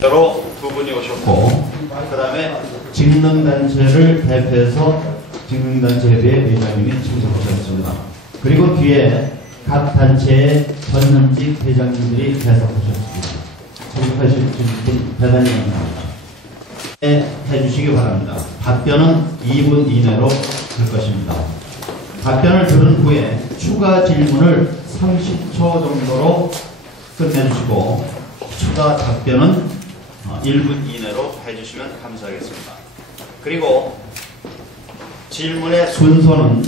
로 두 분이 오셨고, 그 다음에 직능단체를 대표해서 직능단체협의회 회장님이 참석하셨습니다. 그리고 뒤에 각 단체의 전현직 회장님들이 배석하셨습니다. 참석하실 분 대단히 감사합니다. 해주시기 바랍니다. 답변은 2분 이내로 할 것입니다. 답변을 들은 후에 추가 질문을 30초 정도로 끝내주시고 추가 답변은 1분 이내로 해주시면 감사하겠습니다. 그리고 질문의 순서는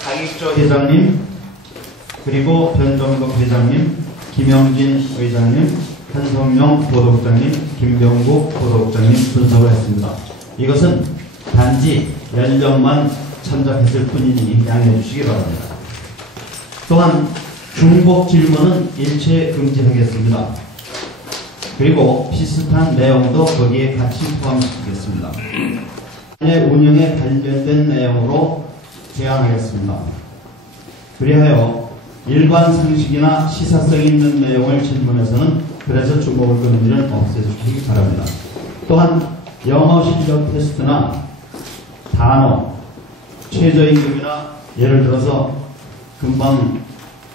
강익조 회장님, 그리고 변정덕 회장님, 김영진 의장님, 한성용 보도국장님, 김병국 보도국장님 순서로 했습니다. 이것은 단지 연령만 참작했을 뿐이니 양해해 주시기 바랍니다. 또한 중복 질문은 일체 금지하겠습니다. 그리고 비슷한 내용도 거기에 같이 포함시키겠습니다. 운영에 관련된 내용으로 제안하겠습니다. 그리하여 일반 상식이나 시사성 있는 내용을 질문해서는 그래서 주목을 끄는 일은 없애주시기 바랍니다. 또한 영어 실력 테스트나 단어, 최저임금이나 예를 들어서 금방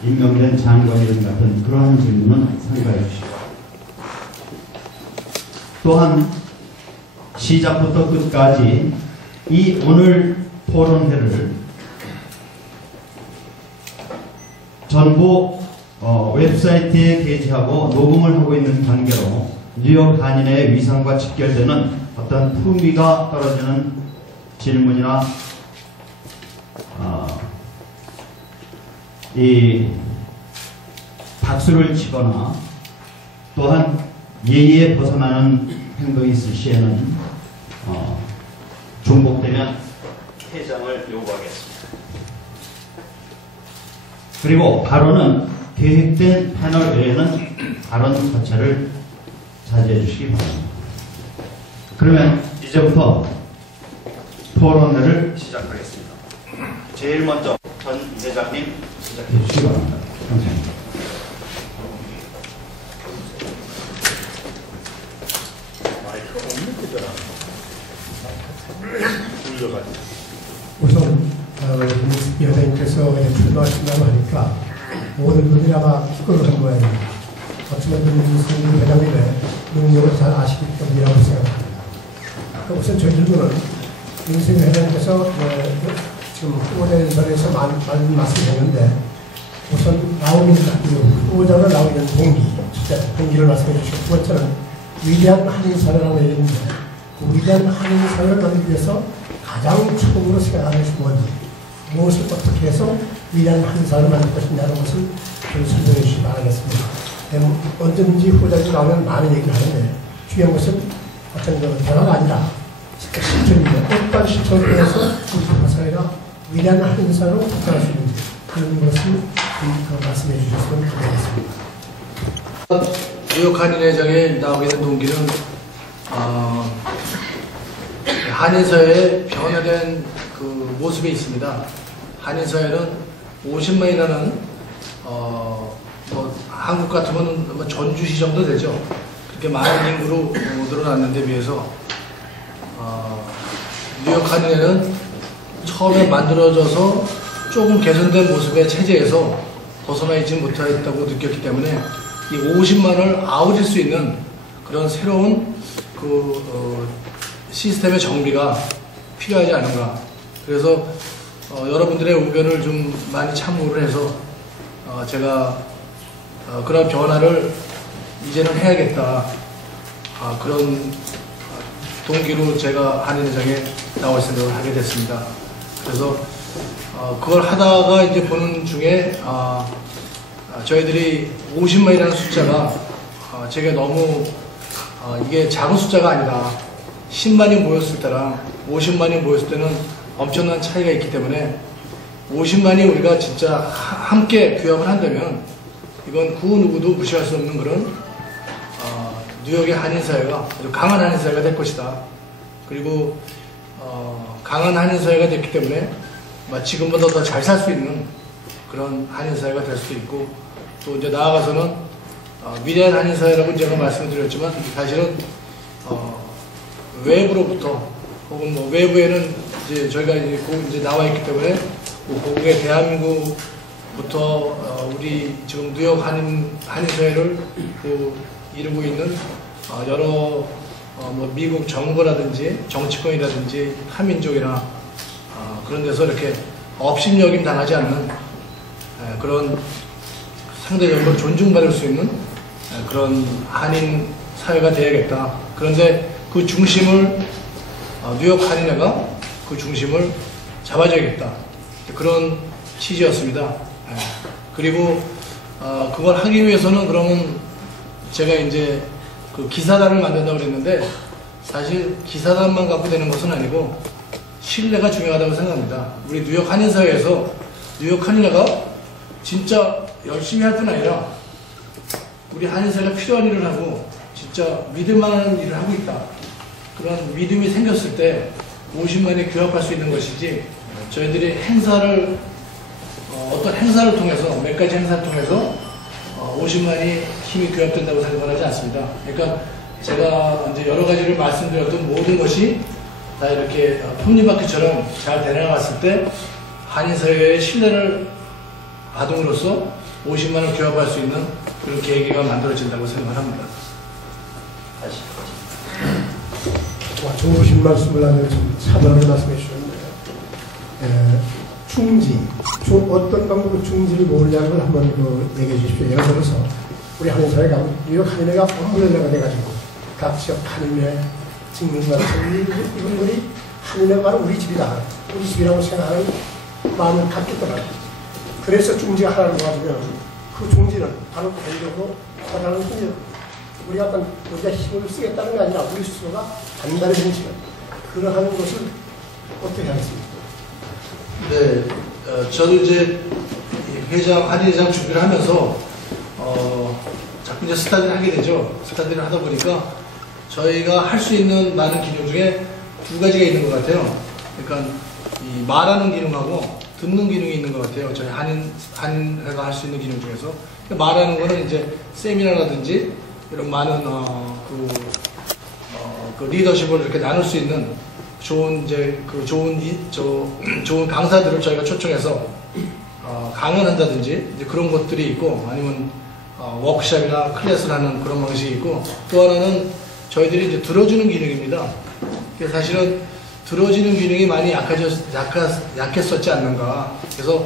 임명된 장관 이름 같은 그러한 질문은 삼가해 주시고, 또한 시작부터 끝까지 이 오늘 토론회를 전부 웹사이트에 게시하고 녹음을 하고 있는 관계로 뉴욕 한인의 위상과 직결되는 어떤 품위가 떨어지는 질문이나 이 박수를 치거나 또한 예의에 벗어나는 행동이 있을 시에는 중복되면 퇴장을 요구하겠습니다. 그리고 발언은 계획된 패널 외에는 발언 자체를 자제해 주시기 바랍니다. 그러면 이제부터 토론회를 시작하겠습니다. 제일 먼저 전 회장님 시작해 주시기 바랍니다. 감사합니다. 마이크가 없는 게더라. 우선 여사님께서 출마하신다고 하니까 모든 분들이 아마 기권을 한 거예요. 어쩌면 윤석열 회장님의 능력을 잘 아시기 때문이라고 생각합니다. 우선 저희 질문은 윤석열 회장님께서 지금 후보자연설에서 많은 말씀하셨는데 우선 나오는 후보자로 나오는 동기를 말씀해 주시고, 두 번째는 위대한 한인사회라고 얘기했는데 그 위대한 한인사회를 만들기 위해서 가장 처음으로 생각하는 것이 뭔지, 무엇을 어떻게 해서 위대한 한인사회를 만들 것이냐는 것을 좀 설명해 주시기 바라겠습니다. 언제든지 후보자들이 나오면 많은 얘기를 하는데 중요한 것은 어떤 대화가 아니라 실천입니다. 어떤 실천을 통해서 우리 사회가 위대한 한인사회로 발전할 수 있는지 그런 것을 말씀해 주셨으면 좋겠습니다. 뉴욕 한인회장에 나오게 된 동기는 한인사회의 변화된 그 모습이 있습니다. 한인사회는 50만이라는 한국 같으면 전주시 정도 되죠. 그렇게 많은 인구로 늘어났는데 비해서 뉴욕 한인회는 처음에 만들어져서 조금 개선된 모습의 체제에서 벗어나 있지 못했다고 느꼈기 때문에 이 50만을 아우질 수 있는 그런 새로운 시스템의 정비가 필요하지 않은가. 그래서 여러분들의 의견을 좀 많이 참고를 해서 제가 그런 변화를 이제는 해야겠다. 그런 동기로 제가 한인회장에 나올 생각을 하게 됐습니다. 그래서 그걸 하다가 이제 보는 중에 저희들이 50만이라는 숫자가 제가 너무 이게 작은 숫자가 아니라 10만이 모였을 때랑 50만이 모였을 때는 엄청난 차이가 있기 때문에 50만이 우리가 진짜 함께 규합을 한다면 이건 그 누구도 무시할 수 없는 그런 뉴욕의 한인사회가 아주 강한 한인사회가 될 것이다. 그리고 강한 한인사회가 됐기 때문에 지금보다 더 잘 살 수 있는 그런 한인사회가 될 수도 있고, 또 이제 나아가서는 위대한 한인사회라고 제가 말씀을 드렸지만 사실은 외부로부터 혹은 뭐 외부에는 이제 저희가 이제 나와 있기 때문에 고국의 대한민국부터 우리 지금 뉴욕 한인사회를 이루고 있는 여러 뭐 미국 정부라든지 정치권이라든지 한민족이나 그런 데서 이렇게 업신여김 당하지 않는 그런 상대적으로 존중받을 수 있는 그런 한인 사회가 되어야겠다. 그런데 그 중심을 뉴욕 한인회가 그 중심을 잡아줘야겠다. 그런 취지였습니다. 그리고 그걸 하기 위해서는 그러면 제가 이제 그 기사단을 만든다고 그랬는데 사실 기사단만 갖고 되는 것은 아니고 신뢰가 중요하다고 생각합니다. 우리 뉴욕 한인사회에서 뉴욕 한인회가 진짜 열심히 할 뿐 아니라 우리 한인사회가 필요한 일을 하고 진짜 믿을만한 일을 하고 있다. 그런 믿음이 생겼을 때 50만이 규합할 수 있는 것이지 저희들이 행사를 어떤 행사를 통해서 몇 가지 행사를 통해서 50만이 힘이 규합된다고 생각하지 않습니다. 그러니까 제가 이제 여러 가지를 말씀드렸던 모든 것이 다 이렇게 톱니바퀴처럼 잘 되나갔을 때 한인사회의 신뢰를 받음으로써 50만을 규합할 수 있는 그런 계기가 만들어진다고 생각합니다. 좋으신 말씀을 하면 좀 차분하게 말씀해 주셨는데요. 중지, 어떤 방법으로 중지를 모으려는 걸 한번 얘기해 주십시오. 예를 들어서 우리 한인사회가 뉴욕 한인회가 엄브렐라가 돼가지고 각 지역 한인회 직능과 이분들이 한인회가 바로 우리 집이다, 우리 집이라고 생각하는 마음을 갖겠더라고요. 그래서 중지가 하나를 모아주면 그 중지는 바로 개인적으로 하나는 힘이 우리가 힘을 쓰겠다는 게 아니라 우리 스스로가 단단히 뭉치는 그러한 것을 어떻게 하겠습니까? 네, 저도 이제 한인회장 준비를 하면서 자꾸 이제 스타디를 하게 되죠. 스타디를 하다 보니까 저희가 할 수 있는 많은 기능 중에 두 가지가 있는 것 같아요. 그러니까 이 말하는 기능하고 듣는 기능이 있는 것 같아요. 저희 한인회가 할 수 있는 기능 중에서 말하는 거는 이제 세미나라든지 이런 많은 그 리더십을 이렇게 나눌 수 있는 좋은 좋은 강사들을 저희가 초청해서 강연한다든지 이제 그런 것들이 있고 아니면 워크숍이나 클래스를 하는 그런 방식이 있고 또 하나는 저희들이 이제 들어주는 기능입니다. 사실은 들어주는 기능이 많이 약했었지 않는가. 그래서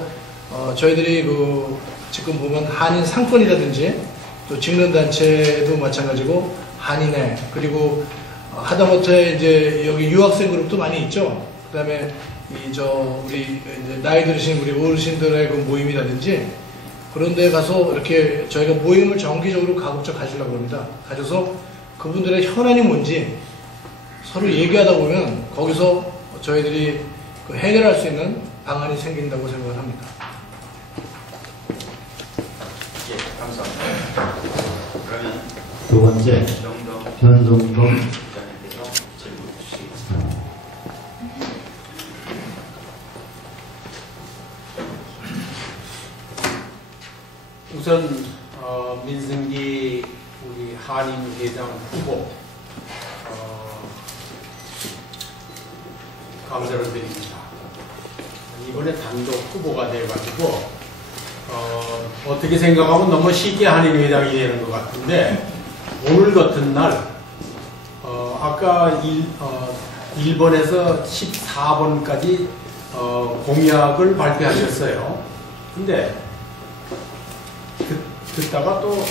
저희들이 지금 보면 한인 상권이라든지 또 직능단체도 마찬가지고 한인회 그리고 하다못해 이제 여기 유학생 그룹도 많이 있죠. 그 다음에 우리 이제 나이 들으신 우리 어르신들의 그 모임이라든지 그런 데 가서 이렇게 저희가 모임을 정기적으로 가급적 가지려고 합니다. 가져서 그분들의 현안이 뭔지 서로 얘기하다 보면 거기서 저희들이 해결할 수 있는 방안이 생긴다고 생각을 합니다. 예, 감사합니다. 그러면 두 번째, 변종범 부장님께서 질문 주시겠습니다. 우선 민승기 우리 한인회장 후보 감사를 드립니다. 이번에 단독 후보가 돼가지고 어떻게 생각하면 너무 쉽게 한인회장이 되는 것 같은데 오늘 같은 날 아까 1번에서 14번까지 공약을 발표하셨어요. 근데 듣다가 또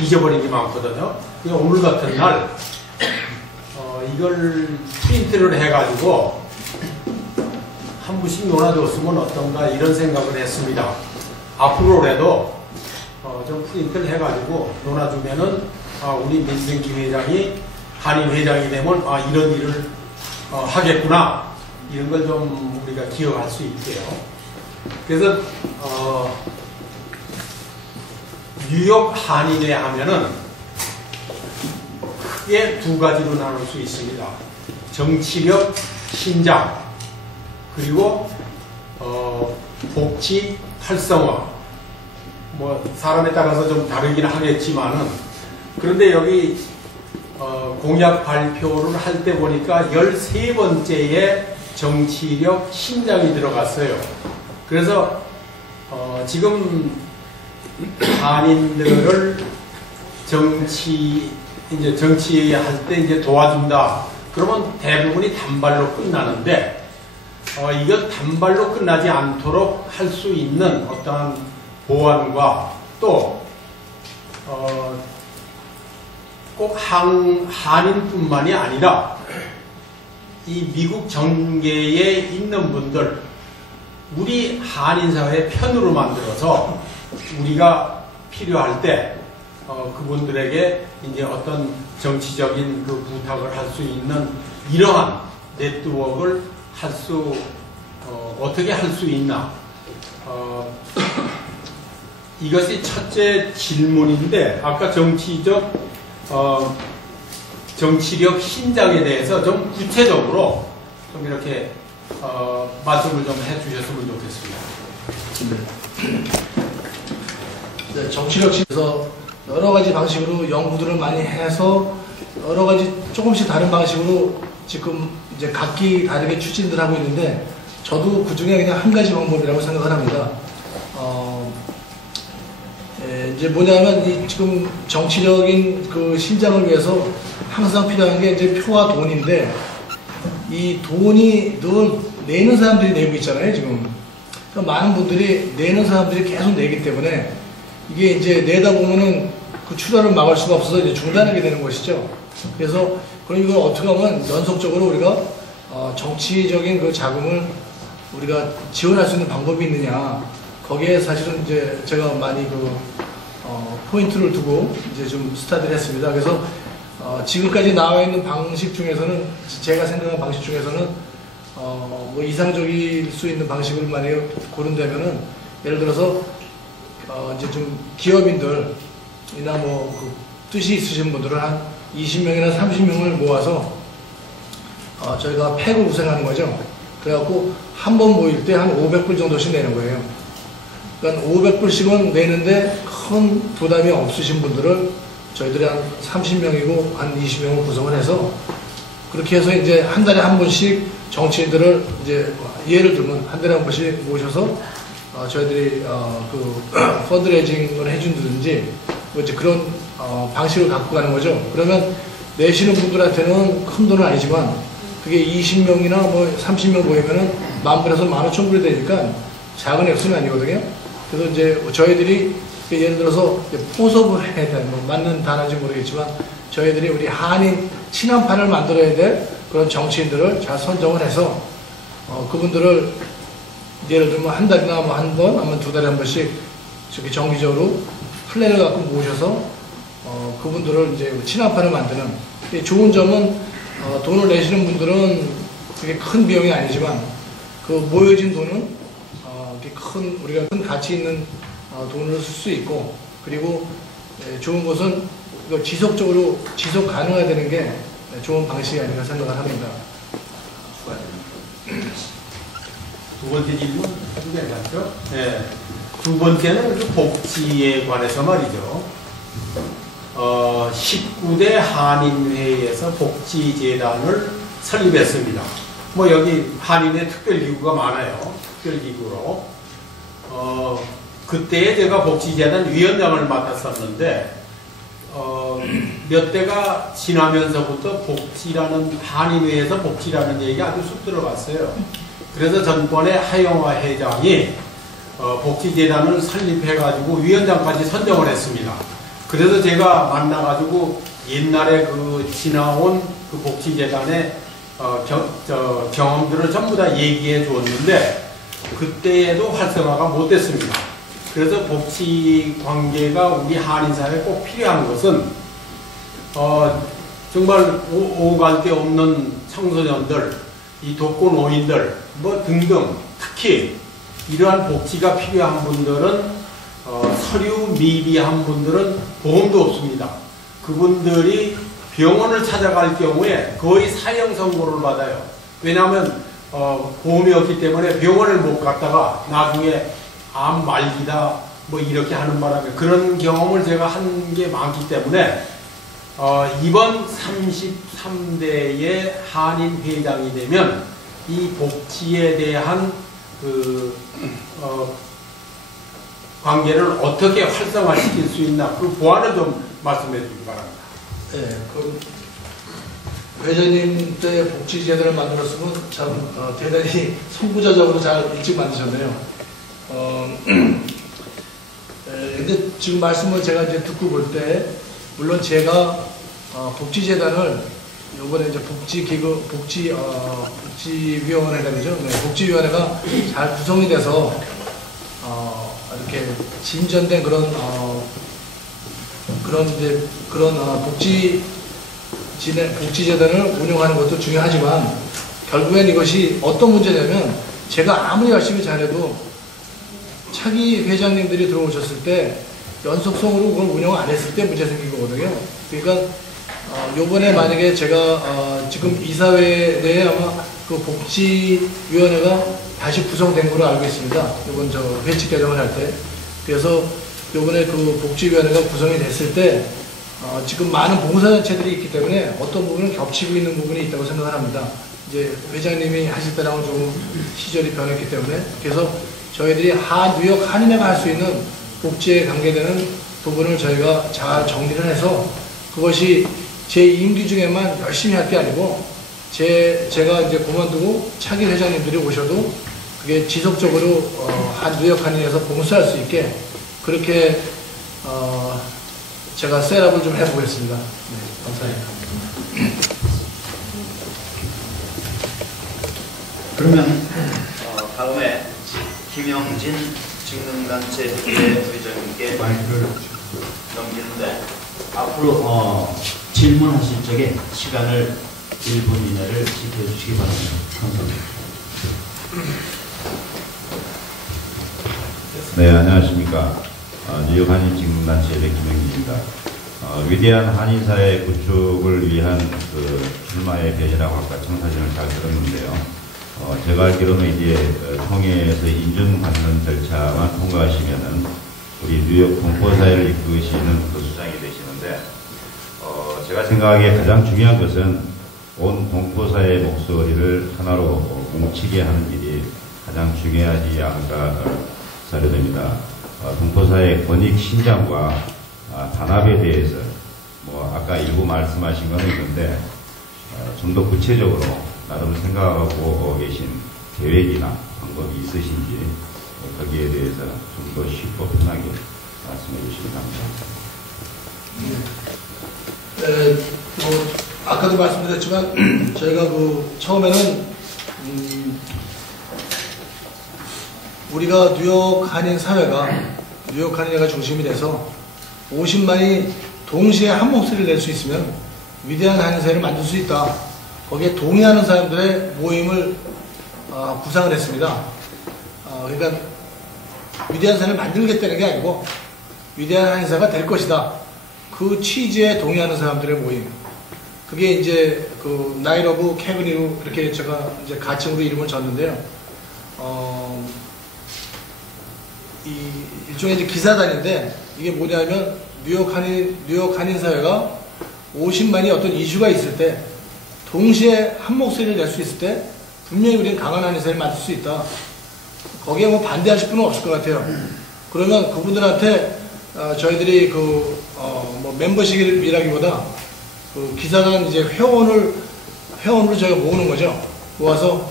잊어버린 게 많거든요. 오늘 같은 날 이걸 프린트를 해가지고 한 분씩 논아줬으면 어떤가 이런 생각을 했습니다. 앞으로라도 좀 프린트를 해가지고 논아주면은 우리 민승기 회장이 한인 회장이 되면 이런 일을 하겠구나 이런 걸 좀 우리가 기억할 수 있게요. 그래서 뉴욕 한인회 하면은 크게 두 가지로 나눌 수 있습니다. 정치력 신장 그리고 복지 활성화 뭐 사람에 따라서 좀 다르긴 하겠지만은 그런데 여기 공약 발표를 할 때 보니까 13번째에 정치력 신장이 들어갔어요. 그래서 지금 한인들을 정치할 때 이제 도와준다. 그러면 대부분이 단발로 끝나는데 이것 단발로 끝나지 않도록 할 수 있는 어떠한 보완과 또 꼭 한인뿐만이 아니라 이 미국 정계에 있는 분들 우리 한인 사회의 편으로 만들어서 우리가 필요할 때 그분들에게 이제 어떤 정치적인 그 부탁을 할 수 있는 이러한 네트워크를 어떻게 할 수 있나 이것이 첫째 질문인데 아까 정치력 신장에 대해서 좀 구체적으로 좀 이렇게 말씀을 좀 해주셨으면 좋겠습니다. 네, 정치력 신에서 여러 가지 방식으로 연구들을 많이 해서 여러 가지 조금씩 다른 방식으로 지금 이제 각기 다르게 추진들 하고 있는데 저도 그 중에 그냥 한 가지 방법이라고 생각을 합니다. 이제 뭐냐면 이 지금 정치력인 그 신장을 위해서 항상 필요한 게 이제 표와 돈인데 이 돈이 늘 내는 사람들이 내고 있잖아요 지금. 그러니까 많은 분들이 내는 사람들이 계속 내기 때문에 이게 이제 내다 보면은 그 출혈을 막을 수가 없어서 이제 중단하게 되는 것이죠. 그래서 그럼 이걸 어떻게 하면 연속적으로 우리가 정치적인 그 자금을 우리가 지원할 수 있는 방법이 있느냐. 거기에 사실은 이제 제가 많이 포인트를 두고 이제 좀 스타디를 했습니다. 그래서 지금까지 나와 있는 방식 중에서는 제가 생각한 방식 중에서는 뭐 이상적일 수 있는 방식을 만약에 고른다면은 예를 들어서 이제 좀 기업인들이나 뭐 그 뜻이 있으신 분들은 한 20명이나 30명을 모아서 저희가 팩을 우생하는 거죠. 그래갖고 한 번 모일 때 한 500불 정도씩 내는 거예요. 그러니까 500불씩은 내는데 큰 부담이 없으신 분들을 저희들이 한 30명이고 한 20명을 구성을 해서 그렇게 해서 이제 한 달에 한 번씩 정치인들을 이제 예를 들면 한 달에 한 번씩 모셔서 저희들이 그 펀드레이징을 해준다든지 뭐 이제 그런 방식을 갖고 가는 거죠. 그러면 내시는 분들한테는 큰 돈은 아니지만 그게 20명이나 뭐 30명 모이면은 10,000불에서 15,000불이 되니까 작은 액수는 아니거든요. 그래서 이제 저희들이 예를 들어서 포섭을 해야 되는 뭐 맞는 단어인지 모르겠지만 저희들이 우리 한인 친한판을 만들어야 될 그런 정치인들을 잘 선정을 해서 그분들을 예를 들면 한 달이나 뭐 한 번, 아니면 두 달에 한 번씩 저기 정기적으로 플랜을 갖고 모셔서 그분들을 이제 친한판을 만드는 좋은 점은 돈을 내시는 분들은 그게 큰 비용이 아니지만 그 모여진 돈은 우리가 큰 가치 있는 돈을 쓸 수 있고 그리고 좋은 것은 지속적으로 지속 가능화되는 게 좋은 방식이 아닌가 생각을 합니다. 두 번째 질문 해도 괜찮죠? 네. 두 번째는 그 복지에 관해서 말이죠. 19대 한인회에서 복지재단을 설립했습니다. 뭐 여기 한인회 특별기구가 많아요. 특별기구로. 그때 제가 복지재단 위원장을 맡았었는데 몇 대가 지나면서부터 한인회에서 복지라는 얘기가 아주 쑥 들어갔어요. 그래서 전번에 하영화 회장이 복지재단을 설립해가지고 위원장까지 선정을 했습니다. 그래서 제가 만나가지고 옛날에 지나온 그 복지재단의 경험들을 전부 다 얘기해 주었는데 그때에도 활성화가 못 됐습니다. 그래서 복지 관계가 우리 한인사회에 꼭 필요한 것은 정말 오갈 데 없는 청소년들, 이 독거노인들 뭐 등등 특히 이러한 복지가 필요한 분들은 서류 미비한 분들은 보험도 없습니다. 그분들이 병원을 찾아갈 경우에 거의 사형 선고를 받아요. 왜냐하면 보험이 없기 때문에 병원을 못 갔다가 나중에 암 말기다 뭐 이렇게 하는 바람에 그런 경험을 제가 한 게 많기 때문에 이번 33대의 한인 회장이 되면 이 복지에 대한 관계를 어떻게 활성화시킬 수 있나 그 보완을 좀 말씀해 주기 바랍니다. 네, 그 회장님 때 복지제도를 만들었으면 참 대단히 선구자적으로 잘 일찍 만드셨네요. 근데 지금 말씀을 제가 이제 듣고 볼 때 물론 제가 복지재단을 요번에 이제 복지위원회가 되죠. 네, 복지위원회가 잘 구성이 돼서 이렇게 진전된 그런 복지재단을 운영하는 것도 중요하지만 결국엔 이것이 어떤 문제냐면 제가 아무리 열심히 잘해도 차기 회장님들이 들어오셨을 때 연속성으로 그걸 운영 안 했을 때 문제 생긴 거거든요. 그러니까 요번에 만약에 제가 지금 이사회 내에 아마 그 복지위원회가 다시 구성된 걸로 알고 있습니다. 요번 저 회칙 개정을 할 때. 그래서 요번에 그 복지위원회가 구성이 됐을 때 지금 많은 봉사단체들이 있기 때문에 어떤 부분은 겹치고 있는 부분이 있다고 생각을 합니다. 이제 회장님이 하실 때랑은 조금 시절이 변했기 때문에 그래서 저희들이 뉴욕 한인회가 할 수 있는 복지에 관계되는 부분을 저희가 잘 정리를 해서 그것이 제 임기 중에만 열심히 할 게 아니고 제가 이제 그만두고 차기 회장님들이 오셔도 그게 지속적으로 뉴욕 한인회에서 봉사할 수 있게 그렇게 제가 셋업을 좀 해보겠습니다. 네, 감사합니다. 그러면 다음에 김영진 직능단체 회장님께 마이크를 넘기는데 앞으로 질문하실 적에 시간을 1분 이내를 지켜주시기 바랍니다. 감사합니다. 네, 안녕하십니까. 뉴욕 한인 직능단체의 김영진입니다. 위대한 한인사회 구축을 위한 출마의 변이라고 아까 청사진을 잘 들었는데요. 제가 알기로는 이제 총회에서 인준받는 절차만 통과하시면은 우리 뉴욕 동포사회를 이끄시는 그 수장이 되시는데, 제가 생각하기에 가장 중요한 것은 온 동포사회의 목소리를 하나로 뭉치게 하는 일이 가장 중요하지 않을까 사료됩니다. 동포사회 권익 신장과 단합에 대해서 아까 일부 말씀하신 건 있는데 좀 더 구체적으로 나름 생각하고 계신 계획이나 방법이 있으신지 거기에 대해서 좀 더 쉽고 편하게 말씀해 주시기 바랍니다. 아까도 말씀드렸지만 저희가 처음에는 우리가 뉴욕 한인 사회가 뉴욕 한인회가 중심이 돼서 50만이 동시에 한 목소리를 낼 수 있으면 위대한 한인 사회를 만들 수 있다. 거기에 동의하는 사람들의 모임을 구상을 했습니다. 그러니까 위대한 사회를 만들겠다는 게 아니고 위대한 한인 사회가 될 것이다. 그 취지에 동의하는 사람들의 모임. 그게 이제 나이로브 캐그니로 이렇게 제가 이제 가칭으로 이름을 졌는데요. 이 일종의 이제 기사단인데 이게 뭐냐면 뉴욕 한인 사회가 50만이 어떤 이슈가 있을 때 동시에 한 목소리를 낼 수 있을 때 분명히 우리는 강한 한인 사회를 만들 수 있다. 거기에 반대하실 분은 없을 것 같아요. 그러면 그분들한테 저희들이 멤버십이라기보다 기사단 이제 회원을 저희가 모으는 거죠. 모아서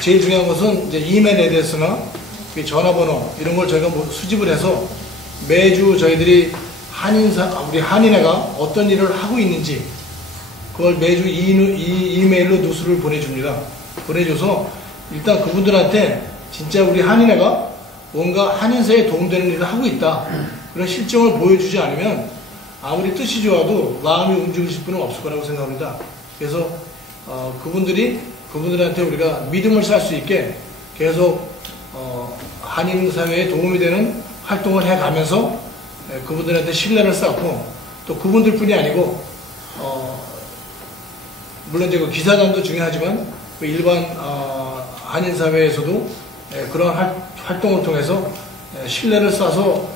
제일 중요한 것은 이제 이메일 애드레스나 전화번호 이런 걸 저희가 수집을 해서 매주 저희들이 우리 한인회가 어떤 일을 하고 있는지 그걸 매주 이메일로 누수를 보내줍니다. 보내줘서 일단 그분들한테 진짜 우리 한인회가 뭔가 한인사회에 도움되는 일을 하고 있다. 그런 실정을 보여주지 않으면 아무리 뜻이 좋아도 마음이 움직이실 분은 없을 거라고 생각합니다. 그래서 그분들한테 우리가 믿음을 살 수 있게 계속 한인사회에 도움이 되는 활동을 해가면서 그분들한테 신뢰를 쌓고 또 그분들뿐이 아니고 물론 이제 기사단도 중요하지만 일반 한인사회에서도 그런 활동을 통해서 신뢰를 쌓아서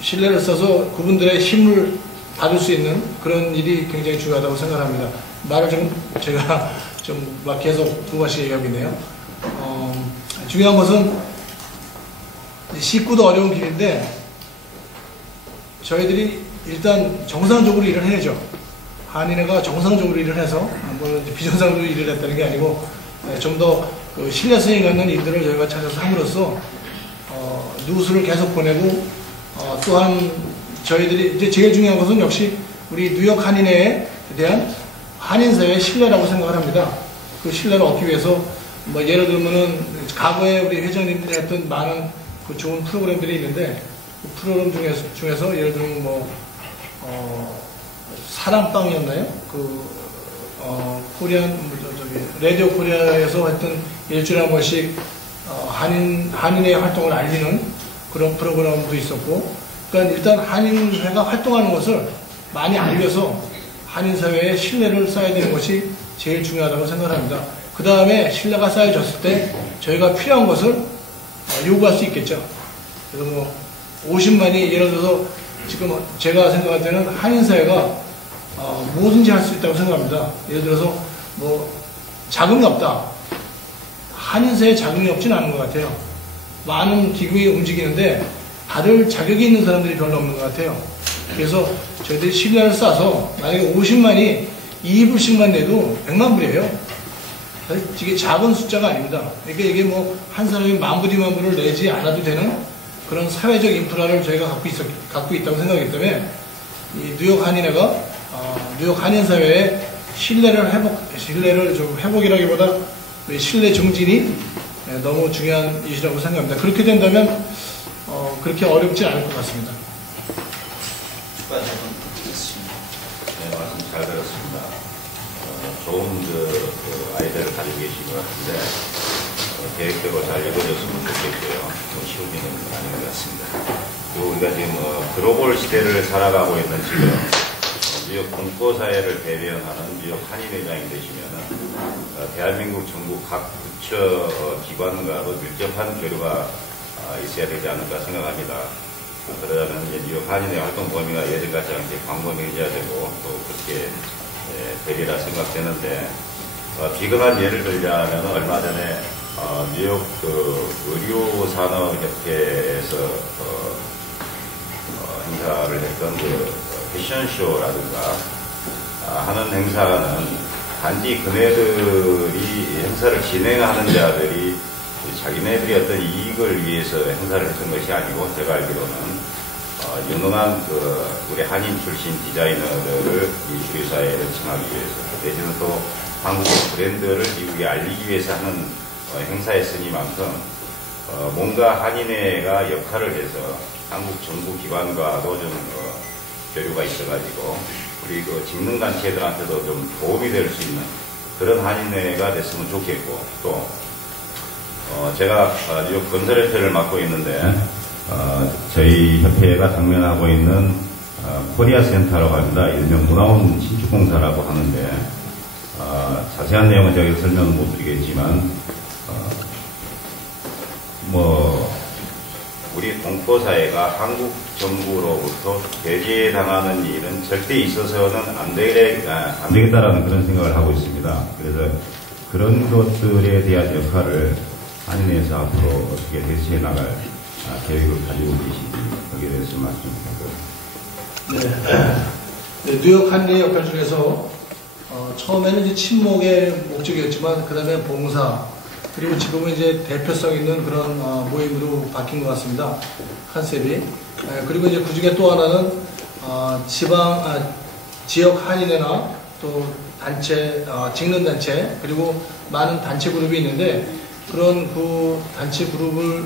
신뢰를 써서 그분들의 힘을 받을 수 있는 그런 일이 굉장히 중요하다고 생각합니다. 말을 제가 좀 막 계속 두 번씩 얘기하고 있네요. 중요한 것은 식구도 어려운 길인데 저희들이 일단 정상적으로 일을 해야죠. 한인회가 정상적으로 일을 해서 물론 비정상적으로 일을 했다는 게 아니고 좀 더 그 신뢰성이 갖는 일들을 저희가 찾아서 함으로써 뉴스를 계속 보내고 또한 저희들이 이제 제일 중요한 것은 역시 우리 뉴욕 한인회에 대한 한인사회의 신뢰라고 생각을 합니다. 그 신뢰를 얻기 위해서 뭐 예를 들면은 과거에 우리 회장님들이 했던 많은 그 좋은 프로그램들이 있는데 그 프로그램 중에서 예를 들면 뭐 사랑방이었나요? 코리안 라디오 코리아에서 했던 일주일에 한 번씩 한인의 활동을 알리는 그런 프로그램도 있었고, 그러니까 일단 한인회가 활동하는 것을 많이 알려서 한인사회에 신뢰를 쌓아야 되는 것이 제일 중요하다고 생각합니다. 그 다음에 신뢰가 쌓여졌을 때 저희가 필요한 것을 요구할 수 있겠죠. 그래서 뭐 50만이 예를 들어서 지금 제가 생각할 때는 한인사회가 뭐든지 할 수 있다고 생각합니다. 예를 들어서 뭐 자금이 없다. 한인사회에 자금이 없지는 않은 것 같아요. 많은 기금이 움직이는데 받을 자격이 있는 사람들이 별로 없는 것 같아요. 그래서 저희들이 신뢰를 쌓아서 만약에 50만이 2불씩만 내도 100만 불이에요. 이게 작은 숫자가 아닙니다. 그러니까 이게 뭐 한 사람이 10,000불, 20,000불을 내지 않아도 되는 그런 사회적 인프라를 저희가 갖고 있다고 생각하기 때문에 이 뉴욕 한인회가 뉴욕 한인사회의 신뢰를 좀 회복이라기보다 신뢰 증진이 너무 중요한 일이라고 생각합니다. 그렇게 된다면 그렇게 어렵지 않을 것 같습니다. 네, 말씀 잘 들었습니다. 좋은 아이디어를 가지고 계신 것 같은데 계획대로 잘 이루어졌으면 좋겠고요. 쉬운 일은 아닌 것 같습니다. 그리고 우리가 지금 글로벌 시대를 살아가고 있는 지금 뉴욕 동포사회를 대변하는 뉴욕 한인회장이 되시면은 대한민국 정부 각 부처 기관과도 밀접한 교류가 있어야 되지 않을까 생각합니다. 그러자면 이제 뉴욕 한인회 활동 범위가 예전같이 않게 광범위해져야 되고 또 그렇게 되리라 생각되는데 비근한 예를 들자면 얼마 전에 뉴욕 의료산업협회에서 행사를 했던 패션쇼라든가 하는 행사는 단지 그네들이 행사를 진행하는 자들이 자기네들이 어떤 이익을 위해서 행사를 했던 것이 아니고 제가 알기로는 유능한 우리 한인 출신 디자이너들을 이 주류사회에 칭하기 위해서 내지는 또 한국의 브랜드를 미국에 알리기 위해서 하는 행사였으니만큼 뭔가 한인회가 역할을 해서 한국 정부 기관과도 좀 교류가 있어가지고 우리 직능단체들한테도 좀 도움이 될 수 있는 그런 한인회가 됐으면 좋겠고 또 제가 뉴욕 건설협회를 맡고 있는데 저희 협회가 당면하고 있는 코리아 센터라고 합니다. 일명 문화원 신축공사라고 하는데 자세한 내용은 제가 설명은 못 드리겠지만 우리 동포사회가 한국 정부로부터 배제당하는 일은 절대 있어서는 안 되겠다라는 그런 생각을 하고 있습니다. 그래서 그런 것들에 대한 역할을 한인회에서 앞으로 어떻게 대처해 나갈 계획을 가지고 계신지 거기에 대해서 말씀드리겠습니다. 네, 뉴욕 한인회 역할 중에서 처음에는 이제 친목의 목적이었지만 그 다음에 봉사 그리고 지금은 이제 대표성 있는 그런 모임으로 바뀐 것 같습니다. 컨셉이. 그리고 이제 그 중에 또 하나는 지역 한인회나 또 단체, 직능단체 그리고 많은 단체 그룹이 있는데 그런 그 단체 그룹을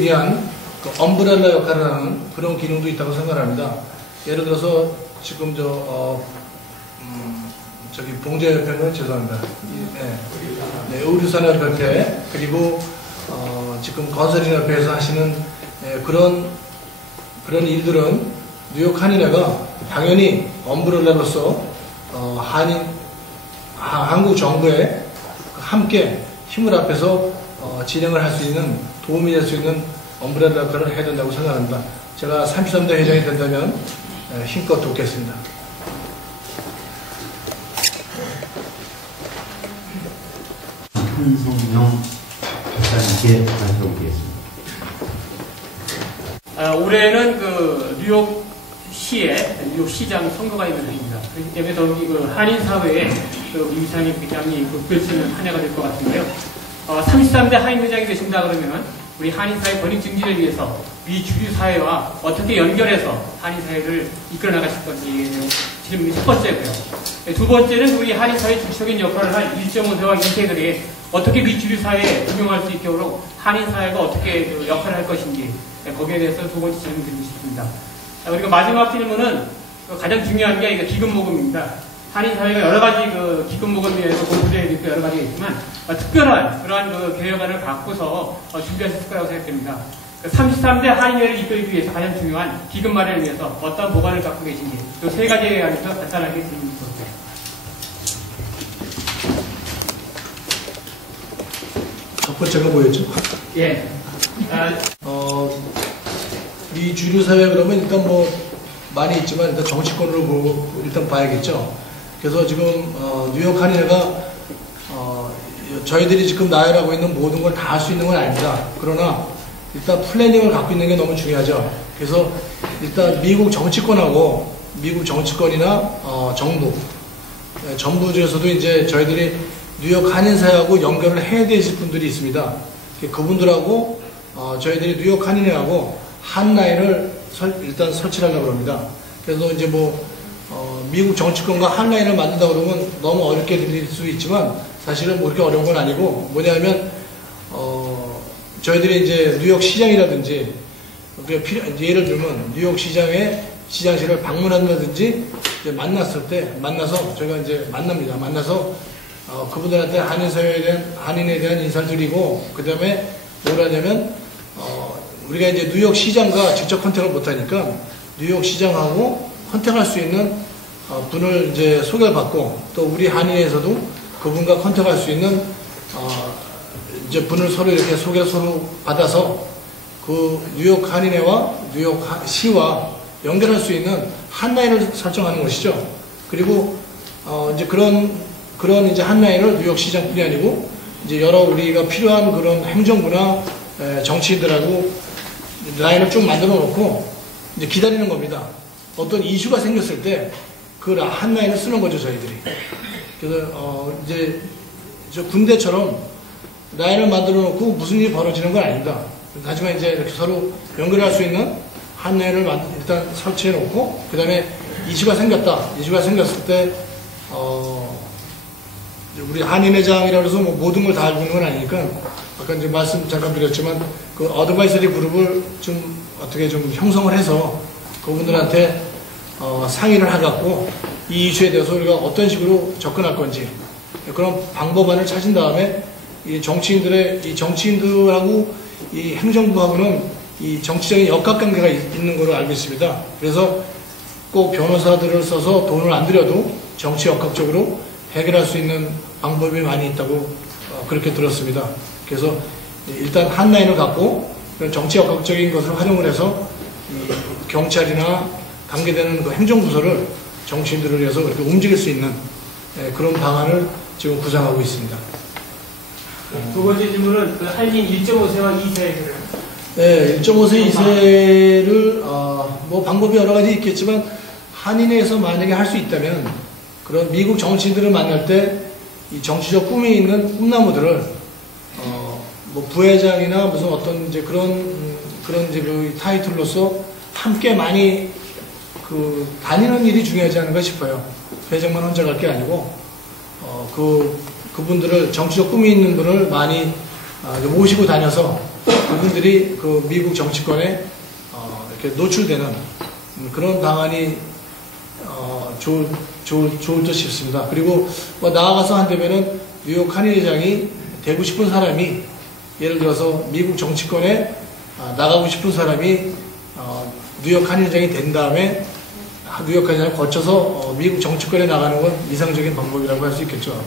위한 그 엄브렐라 역할을 하는 그런 기능도 있다고 생각합니다. 예를 들어서 지금 저기 봉제협회는 죄송합니다. 네, 의류산업협회 그리고 지금 건설인협회에서 하시는 그런 일들은 뉴욕 한인회가 당연히 엄브렐라로서 한국 정부에 함께 힘을 합해서 진행을 할 수 있는 도움이 될 수 있는 엄브렐라 역할을 해야 된다고 생각합니다. 제가 33대 회장이 된다면 힘껏 돕겠습니다. 한성명 박사님께 발표드리겠습니다. 올해는 그 뉴욕시에 뉴욕시장 선거가 있는 해입니다. 그렇기 때문에 더욱이 그 한인 사회에 그 위상이 굉장히 급별치는 한 해가 될 것 같은데요. 33대 한인 회장이 되신다 그러면 우리 한인 사회 권익 증진을 위해서 미주류 사회와 어떻게 연결해서 한인 사회를 이끌어 나가실 건지 질문이 첫 번째고요. 두 번째는 우리 한인 사회 중심적인 역할을 할 1.5세와 2세들이 어떻게 미주류 사회에 응용할 수 있도록 한인 사회가 어떻게 그 역할을 할 것인지 거기에 대해서 두 번째 질문 드리고 싶습니다. 그리고 마지막 질문은 가장 중요한 게 기금 모금입니다. 한인 사회가 여러 가지 그 기금 모금에 대해서 공부되어 있고 여러 가지가 있지만 특별한 그러한 그 계획안을 갖고서 준비하셨을 거라고 생각됩니다. 33대 한인회를 이끌기 위해서 가장 중요한 기금 마련을 위해서 어떤 보관을 갖고 계신지 이 세 가지에 대해서 간단하게 질문 주세요. 첫 번째가 뭐였죠? 예. 미주류 사회 그러면 일단 뭐 많이 있지만 일단 정치권으로 보고 일단 봐야겠죠. 그래서 지금 뉴욕 한인회가 저희들이 지금 나열하고 있는 모든 걸 다 할 수 있는 건 아닙니다. 그러나 일단 플래닝을 갖고 있는 게 너무 중요하죠. 그래서 일단 미국 정치권하고 미국 정치권이나 정부 중에서도 이제 저희들이 뉴욕 한인사회하고 연결을 해야 되실 분들이 있습니다. 그분들하고 저희들이 뉴욕 한인회하고 한 라인을 일단 설치를 하려고 합니다. 그래서 이제 미국 정치권과 한 라인을 만든다 그러면 너무 어렵게 들릴 수 있지만 사실은 뭐 그렇게 어려운 건 아니고 뭐냐면 저희들이 이제 뉴욕 시장이라든지 예를 들면 뉴욕 시장의 시장실을 방문한다든지 이제 만나서 저희가 이제 만나서 그분들한테 한인에 대한 인사를 드리고 그 다음에 뭘 하냐면 우리가 이제 뉴욕 시장과 직접 컨택을 못하니까 뉴욕 시장하고 컨택할 수 있는 분을 이제 소개를 받고 또 우리 한인에서도 그분과 컨택할 수 있는 이제 분을 서로 이렇게 소개를 서로 받아서 그 뉴욕 한인회와 뉴욕 시와 연결할 수 있는 한 라인을 설정하는 것이죠. 그리고 이제 그런 이제 한 라인을 뉴욕 시장뿐이 아니고 이제 여러 우리가 필요한 그런 행정부나 정치인들하고 라인을 쭉 만들어 놓고 이제 기다리는 겁니다. 어떤 이슈가 생겼을 때 그 한 라인을 쓰는 거죠, 저희들이. 그래서 이제 저 군대처럼 라인을 만들어 놓고 무슨 일이 벌어지는 건 아닙니다. 하지만 이제 이렇게 서로 연결할 수 있는 한 라인을 일단 설치해 놓고 그 다음에 이슈가 생겼을 때 우리 한인회장이라고 해서 뭐 모든 걸 다 알고 있는 건 아니니까 아까 이제 말씀 잠깐 드렸지만 그 어드바이서리 그룹을 좀 어떻게 좀 형성을 해서 그분들한테 상의를 해갖고 이 이슈에 대해서 우리가 어떤 식으로 접근할 건지 그런 방법안을 찾은 다음에 이 정치인들하고 이 행정부하고는 이 정치적인 역학관계가 있는 걸로 알고 있습니다. 그래서 꼭 변호사들을 써서 돈을 안 들여도 정치 역학적으로 해결할 수 있는 방법이 많이 있다고 그렇게 들었습니다. 그래서 일단 한 라인을 갖고 정치 역학적인 것을 활용을 해서 경찰이나 관계되는 그 행정부서를 정치인들을 위해서 그렇게 움직일 수 있는 그런 방안을 지금 구상하고 있습니다. 두 번째 질문은 그 한인 1.5세와 2세를. 네, 1.5세, 2세를 뭐 방법이 여러 가지 있겠지만 한인회에서 만약에 할 수 있다면 그런 미국 정치인들을 만날 때 이 정치적 꿈이 있는 꿈나무들을 뭐 부회장이나 무슨 어떤 이제 그런 이제 그 타이틀로서 함께 많이 그 다니는 일이 중요하지 않은가 싶어요. 회장만 혼자 갈 게 아니고 그분들을 정치적 꿈이 있는 분을 많이 모시고 다녀서 그분들이 그 미국 정치권에 이렇게 노출되는 그런 방안이 좋을 듯 싶습니다. 그리고 뭐 나아가서 한다면은 뉴욕 한인회장이 되고 싶은 사람이 예를 들어서 미국 정치권에 나가고 싶은 사람이 뉴욕 한인회장이 된 다음에 뉴욕 한인회장을 거쳐서 미국 정치권에 나가는 건 이상적인 방법이라고 할 수 있겠죠.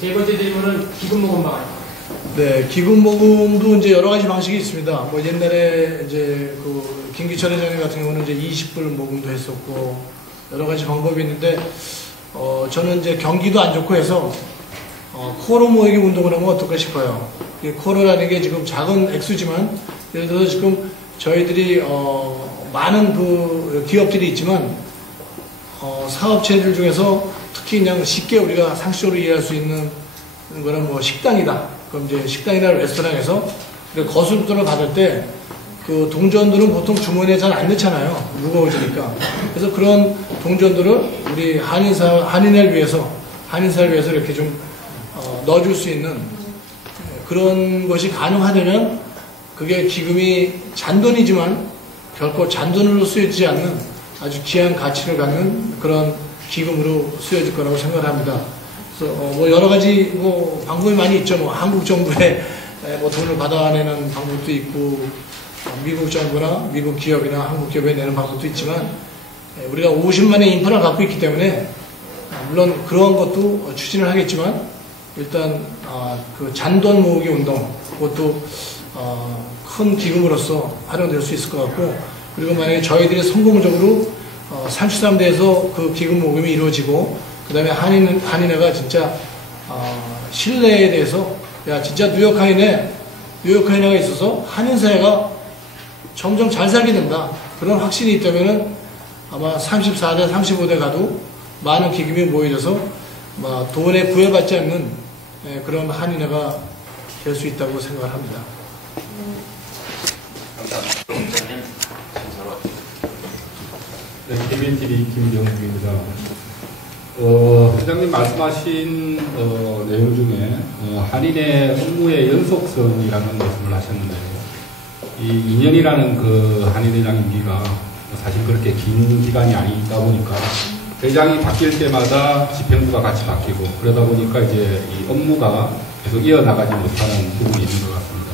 세 번째 질문은 기금 모금 방안. 네, 기금 모금도 이제 여러 가지 방식이 있습니다. 뭐 옛날에 이제 그 김기철 회장님 같은 경우는 이제 20불 모금도 했었고 여러 가지 방법이 있는데 저는 이제 경기도 안 좋고 해서 코로 모으기 운동을 하면 어떨까 싶어요. 이 코로라는 게 지금 작은 액수지만 예를 들어서 지금 저희들이 많은 그 기업들이 있지만 사업체들 중에서 특히 그냥 쉽게 우리가 상식적으로 이해할 수 있는 거는 뭐 식당이다. 그럼 이제 식당이나 레스토랑에서 거수돈을 받을 때 그 동전들은 보통 주머니에 잘 안 넣잖아요. 무거워지니까. 그래서 그런 동전들을 우리 한인사를 위해서 이렇게 좀 넣어줄 수 있는 그런 것이 가능하다면 그게 기금이 잔돈이지만 결코 잔돈으로 쓰여지지 않는 아주 귀한 가치를 갖는 그런 기금으로 쓰여질 거라고 생각합니다. 그래서 뭐 여러 가지 뭐 방법이 많이 있죠. 뭐 한국 정부에 뭐 돈을 받아내는 방법도 있고 미국 정부나 미국 기업이나 한국 기업에 내는 방법도 있지만 우리가 50만의 인프라를 갖고 있기 때문에 물론 그런 것도 추진을 하겠지만 일단 그 잔돈 모으기 운동 그것도 큰 기금으로서 활용될 수 있을 것 같고 그리고 만약에 저희들이 성공적으로 33대에서 그 기금 모금이 이루어지고 그 다음에 한인회가 진짜 신뢰에 대해서 야 진짜 뉴욕 한인회가 있어서 한인사회가 점점 잘 살게 된다 그런 확신이 있다면은 아마 34대 35대 가도 많은 기금이 모여져서 돈에 구애받지 않는 그런 한인회가 될 수 있다고 생각을 합니다. 감사합니다. 네, KBNTV 김정국입니다. 회장님 말씀하신 내용 중에 한인의 업무의 연속성이라는 말씀을 하셨는데요. 이 2년이라는 그 한인회장 임기가 사실 그렇게 긴 기간이 아니다 보니까 회장이 바뀔 때마다 집행부가 같이 바뀌고 그러다 보니까 이제 이 업무가 계속 이어나가지 못하는 부분이 있는 것 같습니다.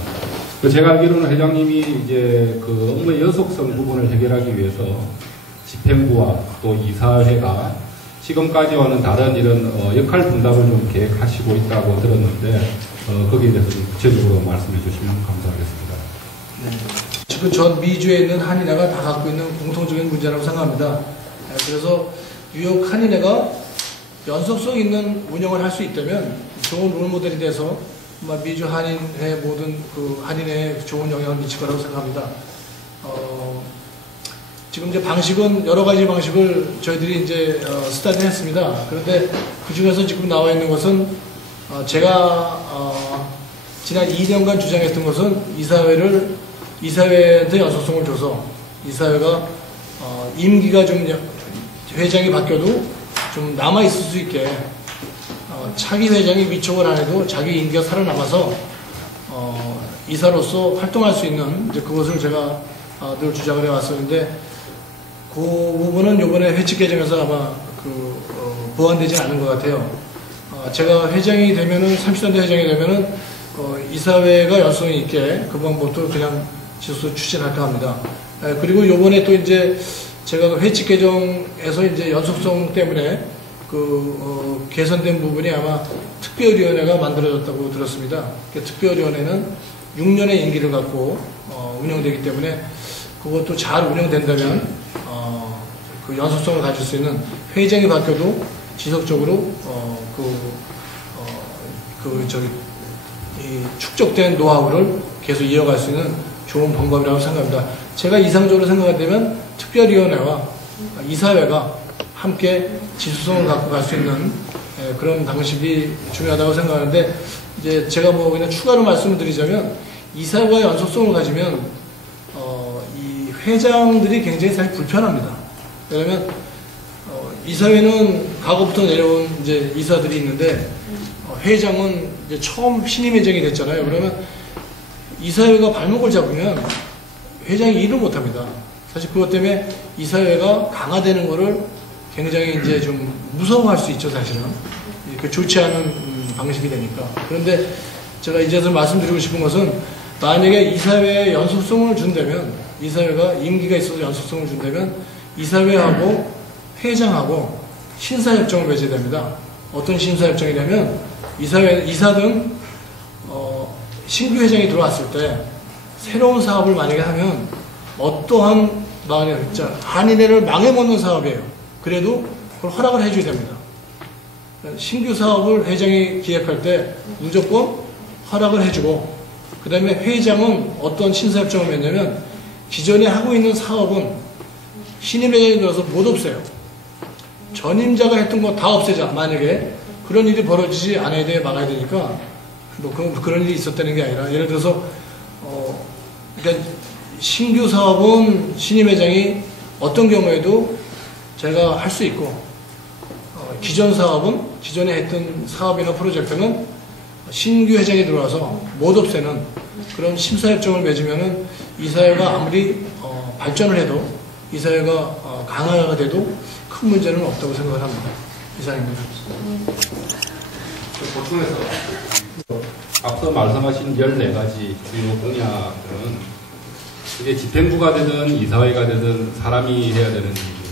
제가 알기로는 회장님이 이제 그 업무의 연속성 부분을 해결하기 위해서 집행부와 또 이사회가 지금까지와는 다른 이런 역할 분담을 좀 계획하시고 있다고 들었는데 거기에 대해서 좀 구체적으로 말씀해 주시면 감사하겠습니다. 네. 지금 전 미주에 있는 한인회가 다 갖고 있는 공통적인 문제라고 생각합니다. 그래서 뉴욕 한인회가 연속성 있는 운영을 할 수 있다면 좋은 롤모델이 돼서 미주 한인회 모든 그 한인회에 좋은 영향을 미칠 거라고 생각합니다. 지금 이제 방식은 여러 가지 방식을 저희들이 이제 스타트를 했습니다. 그런데 그 중에서 지금 나와 있는 것은 제가 지난 2년간 주장했던 것은 이사회한테 연속성을 줘서 이사회가 임기가 좀 회장이 바뀌어도 좀 남아 있을 수 있게 차기 회장이 위촉을 안 해도 자기 임기가 살아남아서 이사로서 활동할 수 있는 이제 그것을 제가 늘 주장을 해왔었는데 그 부분은 이번에 회칙 개정에서 아마 보완되지 않은 것 같아요. 제가 회장이 되면은 30단대 회장이 되면은 이사회가 연속성이 있게 그 방법도 그냥 지속적으로 추진할까 합니다. 그리고 요번에 또 이제 제가 회칙 개정에서 이제 연속성 때문에 개선된 부분이 아마 특별위원회가 만들어졌다고 들었습니다. 특별위원회는 6년의 임기를 갖고 운영되기 때문에 그것도 잘 운영된다면 그 연속성을 가질 수 있는 회장이 바뀌어도 지속적으로 이 축적된 노하우를 계속 이어갈 수 있는 좋은 방법이라고 생각합니다. 제가 이상적으로 생각한다면 특별위원회와 이사회가 함께 지속성을 갖고 갈 수 있는 그런 방식이 중요하다고 생각하는데 이제 제가 뭐 그냥 추가로 말씀을 드리자면 이사회가 연속성을 가지면 이 회장들이 굉장히 사실 불편합니다. 왜냐하면 이사회는 과거부터 내려온 이제 이사들이 있는데 회장은 이제 처음 신임 회장이 됐잖아요. 그러면 이사회가 발목을 잡으면 회장이 일을 못합니다. 사실 그것 때문에 이사회가 강화되는 거를 굉장히 이제 좀 무서워할 수 있죠, 사실은. 좋지 않은 방식이 되니까. 그런데 제가 이제서 말씀드리고 싶은 것은 만약에 이사회에 연속성을 준다면, 이사회가 임기가 있어서 연속성을 준다면 이사회하고 회장하고 신사협정을 맺어야 됩니다. 어떤 신사협정이냐면 이사든 신규 회장이 들어왔을 때 새로운 사업을 만약에 하면 어떠한 한인회를 망해먹는 사업이에요. 그래도 그걸 허락을 해줘야 됩니다. 신규 사업을 회장이 기획할 때 무조건 허락을 해주고, 그 다음에 회장은 어떤 신사협정을 맺냐면 기존에 하고 있는 사업은 신임 회장이 들어서 못 없애요. 전임자가 했던 거 다 없애자. 만약에 그런 일이 벌어지지 않아야 돼, 막아야 되니까 그런 일이 있었다는 게 아니라, 예를 들어서 그러니까 신규 사업은 신임 회장이 어떤 경우에도 제가 할 수 있고, 기존 사업은 기존에 했던 사업이나 프로젝트는 신규 회장이 들어와서 못 없애는 그런 심사협정을 맺으면은 이사회가 아무리 발전을 해도, 이사회가 강화가 돼도 큰 문제는 없다고 생각을 합니다. 이상입니다. 보충해서 앞서 말씀하신 14가지 주요 공약은 이게 집행부가 되든 이사회가 되든 사람이 해야 되는 일이죠.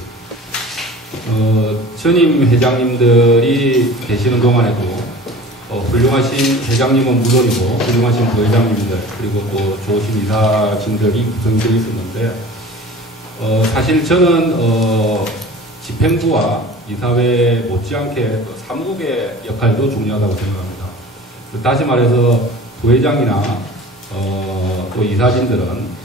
전임 회장님들이 계시는 동안에도 훌륭하신 회장님은 물론이고 훌륭하신 부회장님들 그리고 또 좋으신 이사진들이 구성되어 있었는데, 사실 저는 집행부와 이사회 못지않게 사무국의 역할도 중요하다고 생각합니다. 다시 말해서 부회장이나 또 이사진들은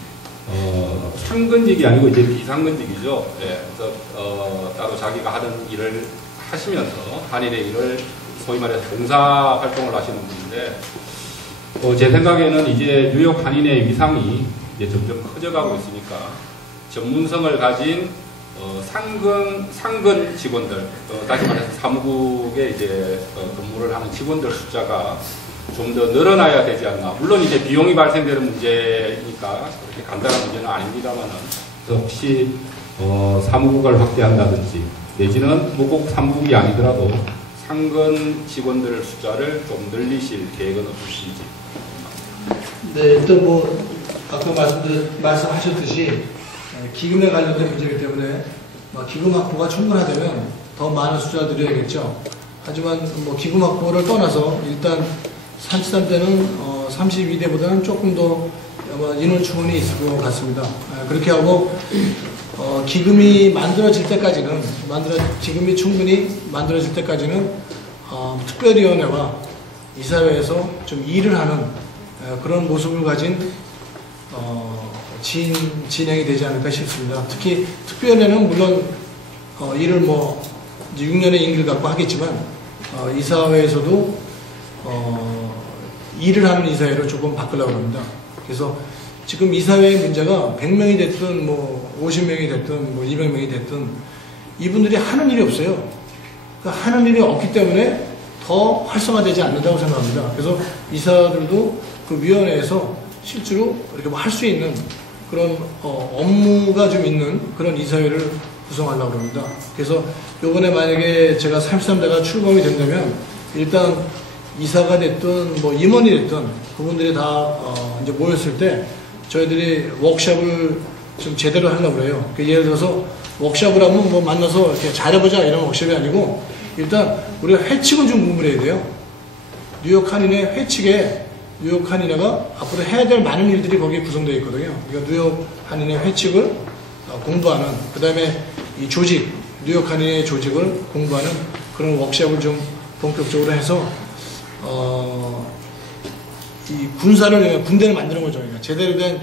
상근직이 아니고 이제 비상근직이죠. 예, 그래서 따로 자기가 하는 일을 하시면서 한일의 일을 소위 말해서 봉사 활동을 하시는 분인데, 제 생각에는 이제 뉴욕 한인의 위상이 이제 점점 커져가고 있으니까 전문성을 가진 상근 직원들, 다시 말해서 사무국에 이제 근무를 하는 직원들 숫자가 좀 더 늘어나야 되지 않나. 물론 이제 비용이 발생되는 문제니까 그렇게 간단한 문제는 아닙니다만은, 혹시 사무국을 확대한다든지 내지는 뭐 꼭 사무국이 아니더라도 상근 직원들 숫자를 좀 늘리실 계획은 없으신지. 네, 일단 뭐 아까 말씀하셨듯이 기금에 관련된 문제이기 때문에 기금 확보가 충분하다면 더 많은 숫자를 늘려야겠죠. 하지만 뭐 기금 확보를 떠나서 일단 33대는 32대보다는 조금 더 아마 인원 충원이 있을 것 같습니다. 그렇게 하고 기금이 만들어질 때까지는 기금이 충분히 만들어질 때까지는 특별위원회와 이사회에서 좀 일을 하는 그런 모습을 가진 진행이 되지 않을까 싶습니다. 특히 특별위원회는 물론 일을 뭐 이제 6년의 임기를 갖고 하겠지만 이사회에서도 일을 하는 이사회로 조금 바꾸려고 합니다. 그래서 지금 이사회의 문제가 100명이 됐든 뭐 50명이 됐든 뭐 200명이 됐든 이분들이 하는 일이 없어요. 그러니까 하는 일이 없기 때문에 더 활성화되지 않는다고 생각합니다. 그래서 이사들도 그 위원회에서 실제로 이렇게 뭐 할 수 있는 그런 업무가 좀 있는 그런 이사회를 구성하려고 합니다. 그래서 요번에 만약에 제가 33대가 출범이 된다면 일단 이사가 됐든 뭐 임원이 됐든 그분들이 다 이제 모였을 때 저희들이 워크숍을 좀 제대로 하려고 그래요. 예를 들어서 워크숍을 하면 뭐 만나서 이렇게 잘해보자 이런 워크숍이 아니고 일단 우리가 회칙을 좀 공부를 해야 돼요. 뉴욕 한인회 회칙에 뉴욕 한인회가 앞으로 해야 될 많은 일들이 거기에 구성되어 있거든요. 그러니까 뉴욕 한인회 회칙을 공부하는, 그 다음에 이 조직, 뉴욕 한인회 조직을 공부하는 그런 워크숍을 좀 본격적으로 해서 이 군대를 만드는 거죠. 그러니까 제대로 된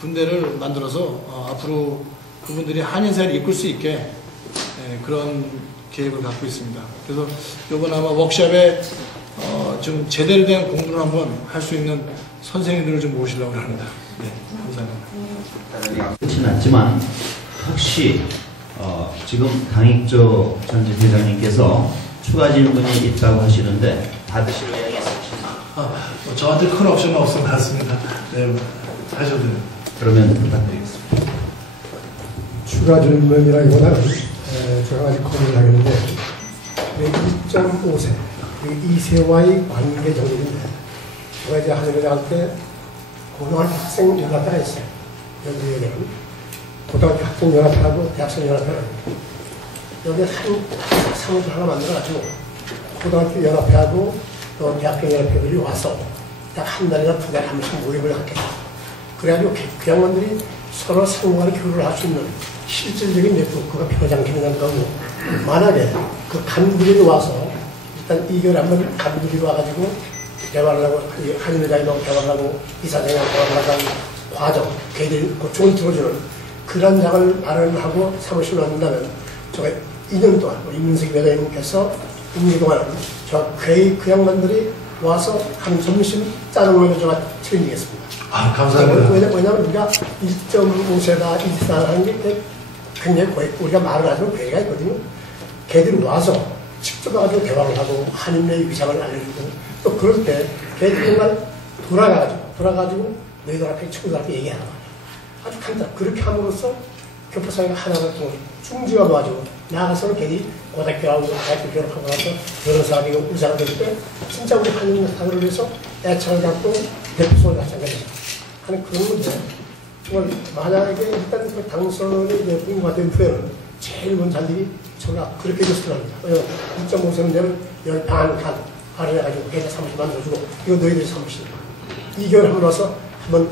군대를 만들어서 앞으로 그분들이 한인사회를 이끌 수 있게 그런 계획을 갖고 있습니다. 그래서 이번 아마 워크숍에 좀 제대로 된 공부를 한번 할 수 있는 선생님들을 좀 모시려고 합니다. 네, 감사합니다. 그렇진 않지만 혹시 지금 강익조 전 회장님께서 추가 질문이 있다고 하시는데 받으실 의향이 있으신가요? 저한테 큰 옵션은 없을 것 같습니다. 네, 하셔도 돼요. 그러면 부탁드리겠습니다. 추가 질문이라기보다는 제가 아직 고민을 하겠는데 1.5세, 2세와의 관계 정도인데 제가 이제 한일을 할 때 고등학교 학생 연합회가 있어요. 여기에는 고등학교 학생 연합회하고 대학생 연합회가 있고 여기에 사무실 하나 만들어가지고 고등학교 연합회하고 또 대학교 연합회들이 와서 딱 한 달이나 두 달에 한 번씩 모임을 갖겠다. 그래가지고 그 양반들이 서로 상호간에 교류를 할 수 있는 실질적인 네트워크가 표장이 된다는 거고, 만약에 그 간부들이 와서 일단 2개월에 한 번 간부들이 와가지고 대화를 하고 한인회장님하고 대화를 하고 이사장님하고 대화를 하고 과정, 걔들이 고충을 들어주는 그런 장을 마련하고 사무실로 만든다면 제가 2년 동안 임민석 회장님께서 2년 동안 그 양반들이 와서 한 점심 짜는 걸로 제가 책임지겠습니다. 아, 감사합니다. 왜냐하면 우리가 1.5세다, 2세다 하는 게 굉장히 고액고 우리가 말을 하지만 괴리가 있거든요. 걔들이 와서 직접 와가지고 대화를 하고 한인의 위상을 알려주고 또 그럴 때 걔들이 정말 돌아가지고 너희들 앞에 친구들 앞에 얘기하라. 아주 간단. 그렇게 함으로써 교포사회가 하나를 통해 중지가 도와주고 나아가서는 걔들이 고등학교하고 대학교 졸업하고 나서 변호사하고 의사가 될 때 진짜 우리 한인 사회를 위해서 애착을 갖고 대표성을 마찬가지입니다. 하는 그런 문제. 정말 만약에 일단 그 당선이 되고 된 후에는 제일 먼저 할 일이 저가 그렇게 됐을 겁니다. 2.5세는 되면 10반 할인해가지고 계좌 사무실 만들어주고 이거 너희들이 사무실 2개월 한번 와서 한번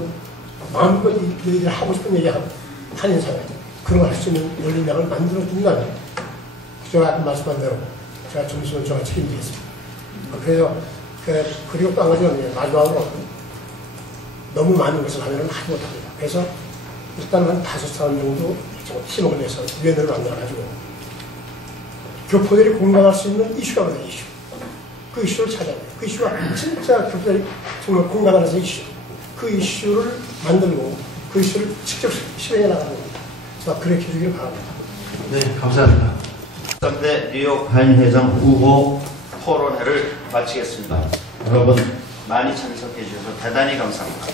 마음껏 너희들이 하고 싶은 얘기하고 한인사회 그런 걸 할 수 있는 열린장을 만들어준다면 제가 아까 말씀한 대로 제가 점심은 제가 책임지겠습니다. 그래서 그리고 또 한 가지는 마지막으로 너무 많은 것을 하면 하지 못합니다. 그래서 일단 한 5사람 정도 팀을 내서 위원회를 만들어가지고 교포들이 공감할 수 있는 이슈가 뭐냐, 이슈. 그 이슈를 찾아야 돼요. 그 이슈가 진짜 교포들이 정말 공감하는 이슈. 그 이슈를 만들고 그 이슈를 직접 실행해 나가는 겁니다. 제가 그렇게 해주기를 바랍니다. 네, 감사합니다. 13대 뉴욕 한인회장 후보 토론회를 마치겠습니다. 여러분 많이 참석해 주셔서 대단히 감사합니다.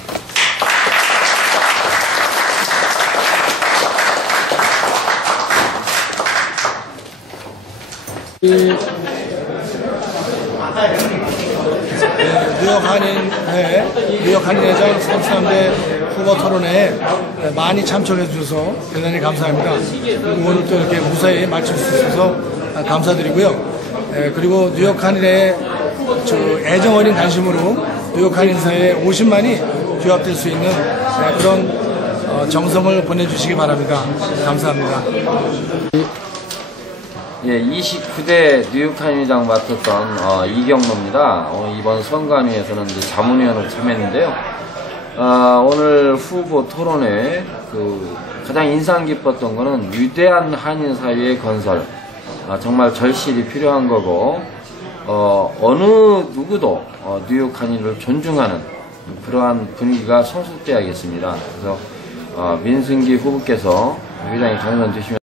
뉴욕 한인회장 33대 후보 토론회에 많이 참석해 주셔서 대단히 감사합니다. 그리고 오늘 또 이렇게 무사히 마칠 수 있어서 감사드리고요. 그리고 뉴욕 한인회의 애정 어린 단심으로 뉴욕 한인사회에 50만이 규합될 수 있는 그런 정성을 보내주시기 바랍니다. 감사합니다. 예, 29대 뉴욕 한인회장 맡았던 이경로입니다. 이번 선관위에서는 이제 자문위원으로 참여했는데요. 오늘 후보 토론회 가장 인상 깊었던 거는 위대한 한인 사회의 건설. 정말 절실히 필요한 거고 어느 누구도 뉴욕 한인을 존중하는 그러한 분위기가 성숙돼야겠습니다. 그래서 민승기 후보께서 회장이 당선 되시면